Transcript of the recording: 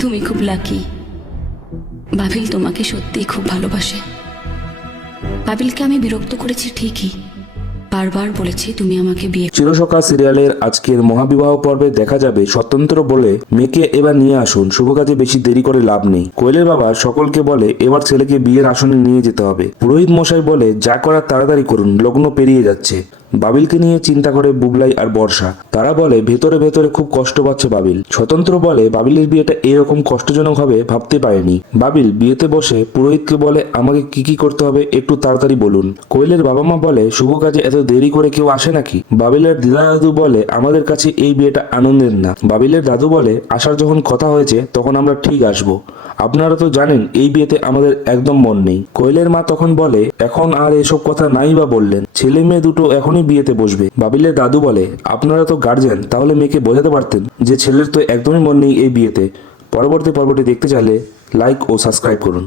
তুমি খুব লাকি। বাবিল তোমাকে সত্যিই খুব ভালোবাসে। বাবিলকে আমি বিরক্ত করেছি ঠিকই, বারবার বলেছি তুমি আমাকে বিয়ে। চিরসখা সিরিয়ালের আজকের মহাবিবাহ পর্বে দেখা যাবে স্বতন্ত্র বলে মেয়েকে এবার নিয়ে আসুন, শুভ কাজে বেশি দেরি করে লাভ নেই। কোয়েলের বাবা সকলকে বলে এবার ছেলেকে বিয়ের আসনে নিয়ে যেতে হবে। পুরোহিত মশাই বলে যা করার তাড়াতাড়ি করুন, লগ্ন পেরিয়ে যাচ্ছে। বাবিলকে নিয়ে চিন্তা করে বুবলাই আর বর্ষা। তারা বলে ভেতরে ভেতরে খুব কষ্ট পাচ্ছে বাবিল। স্বতন্ত্র বলে বাবিলের বিয়েটা এরকম কষ্টজনক হবে ভাবতে পারেনি। বাবিল বিয়েতে বসে পুরোহিতকে বলে আমাকে কি কি করতে হবে একটু তাড়াতাড়ি বলুন। কোয়েলের বাবা মা বলে শুভ কাজে এত দেরি করে কেউ আসে নাকি। বাবিলের দিদা দাদু বলে আমাদের কাছে এই বিয়েটা আনন্দের না। বাবিলের দাদু বলে আসার যখন কথা হয়েছে তখন আমরা ঠিক আসবো। আপনারা তো জানেন এই বিয়েতে আমাদের একদম মন নেই। কোয়েলের মা তখন বলে এখন আর এসব কথা নাই বা বললেন, ছেলে মেয়ে দুটো এখনই বিয়েতে বসবে। বাবিলের দাদু বলে আপনারা তো গার্জিয়ান, তাহলে মেয়েকে বোঝাতে পারতেন যে ছেলের তো একদমই মন নেই এই বিয়েতে। পরবর্তী পর্বটি দেখতে চাইলে লাইক ও সাবস্ক্রাইব করুন।